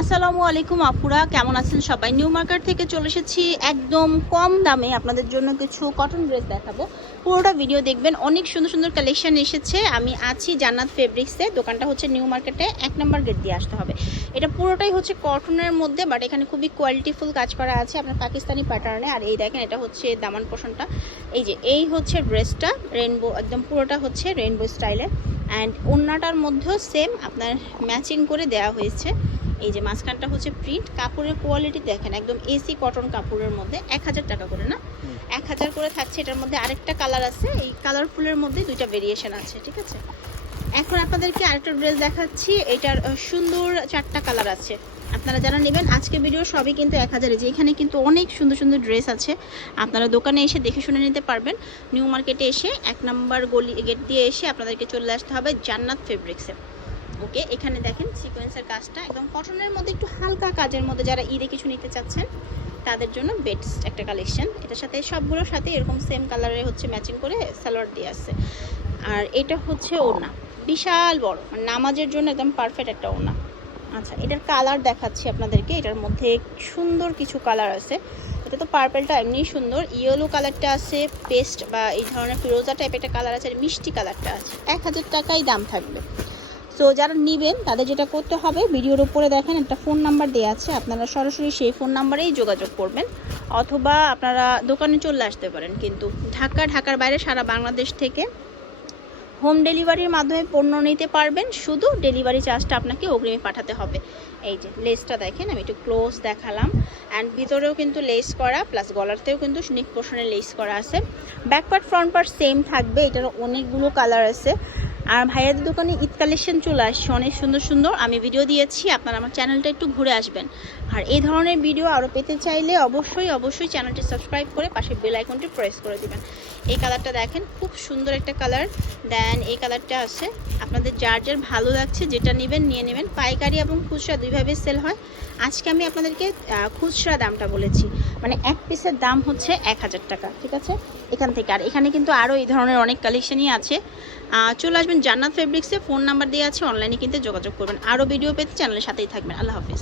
আসসালামু আলাইকুম, আপুরা। কেমন আছেন সবাই? নিউ মার্কেট থেকে চলে এসেছি একদম কম দামে আপনাদের জন্য কিছু কটন ড্রেস দেখাবো। পুরোটা ভিডিও দেখবেন। অনেক সুন্দর সুন্দর কালেকশন এসেছে। আমি আছি জান্নাত ফেব্রিক্সে দোকানটা হচ্ছে নিউ মার্কেটে এক নম্বর গেট দিয়ে আসতে হবে। এটা পুরোটাই হচ্ছে কটনের মধ্যে বাট এখানে খুবই কোয়ালিটিফুল কাজ করা আছে আপনার পাকিস্তানি প্যাটার্নে আর এই দেখেন, এটা হচ্ছে দামান পোষণটা। এই যে, এই হচ্ছে ড্রেসটা রেনবো একদম পুরোটা হচ্ছে রেনবো স্টাইলের অ্যান্ড ওড়নাটার মধ্যেও সেম আপনার ম্যাচিং করে দেওয়া হয়েছে। এই যে মাঝখানটা হচ্ছে প্রিন্ট কাপড়ের কোয়ালিটি দেখেন একদম এসি কটন কাপড়ের মধ্যে এক হাজার টাকা করে না? এক হাজার করে থাকছে এটার মধ্যে আরেকটা কালার আছে এই কালারফুলের মধ্যে দুইটা ভেরিয়েশন আছে ঠিক আছে? এখন আপনাদেরকে আরেকটা ড্রেস দেখাচ্ছি এটার সুন্দর চারটা কালার আছে। আপনারা যারা নেবেন আজকে ভিডিও সবই কিন্তু এক হাজারে যে এখানে কিন্তু অনেক সুন্দর সুন্দর ড্রেস আছে। আপনারা দোকানে এসে দেখে শুনে নিতে পারবেন। নিউ মার্কেটে এসে এক নাম্বার গলি গেট দিয়ে এসে আপনাদেরকে চলে আসতে হবে জান্নাত ফেব্রিক্সে ওকে এখানে দেখেন সিকোয়েন্সের কাজটা একদম কটনের মধ্যে একটু হালকা কাজের মধ্যে যারা ঈদে কিছু নিতে চাচ্ছেন, তাদের জন্য বেস্ট একটা কালেকশন এটার সাথে সবগুলোর সাথে এরকম সেম কালারে হচ্ছে ম্যাচিং করে সালোয়ার দিয়ে আছে আর এটা হচ্ছে ওনা বিশাল বড়। মানে নামাজের জন্য একদম পারফেক্ট একটা ওনা আচ্ছা এটার কালার দেখাচ্ছি আপনাদেরকে। এটার মধ্যে সুন্দর কিছু কালার আছে। এটা তো পার্পেলটা এমনি সুন্দর। ইয়েলো কালারটা আছে পেস্ট বা এই ধরনের ফিরোজা টাইপ একটা কালার আছে, আর মিষ্টি কালারটা আছে। এক হাজার টাকাই দাম থাকবে। সো যারা নেবেন, তাদের যেটা করতে হবে, ভিডিওর উপরে দেখেন একটা ফোন নাম্বার দেওয়া আছে, আপনারা সরাসরি সেই ফোন নাম্বারেই যোগাযোগ করবেন। অথবা আপনারা দোকানে চলে আসতে পারেন, কিন্তু ঢাকা, ঢাকার বাইরে সারা বাংলাদেশ থেকে হোম ডেলিভারির মাধ্যমে পণ্য নিতে পারবেন, শুধু ডেলিভারি চার্জটা আপনাকে অগ্রিমে পাঠাতে হবে। এই যে, লেসটা দেখেন, আমি একটু ক্লোজ দেখালাম। অ্যান্ড ভিতরেও কিন্তু লেস করা প্লাস গলারতেও কিন্তু নিক পোর্শনে লেস করা আছে। Back part front part same থাকবে এটার অনেকগুলো কালার আছে। আর ভাইয়াদের দোকানে ঈদ কালেকশন চলে আসছে, অনেক সুন্দর সুন্দর। আমি ভিডিও দিয়েছি, আপনারা আমার চ্যানেলটা একটু ঘুরে আসবেন। আর এই ধরনের ভিডিও আরও পেতে চাইলে অবশ্যই অবশ্যই চ্যানেলটি সাবস্ক্রাইব করে পাশে বেল আইকনটি প্রেস করে দেবেন। এই কালারটা দেখেন, খুব সুন্দর একটা কালার দেন এই কালারটা আছে, আপনাদের যার যার ভালো লাগছে, যেটা নেবেন, নিয়ে নেবেন। পাইকারি এবং খুচরা দুইভাবে সেল হয়। আজকে আমি আপনাদেরকে খুচরা দামটা বলেছি। মানে এক পিসের দাম হচ্ছে এক হাজার টাকা, ঠিক আছে? এখান থেকে। আর এখানে কিন্তু আরও এই ধরনের অনেক কালেকশনই আছে। চলে আসবেন জান্নাত ফেব্রিক্সে ফোন নাম্বার দেওয়া আছে অনলাইনে কিনতে যোগাযোগ করবেন। আরও ভিডিও পেতে চ্যানেলের সাথেই থাকবেন। আল্লাহ হাফিজ।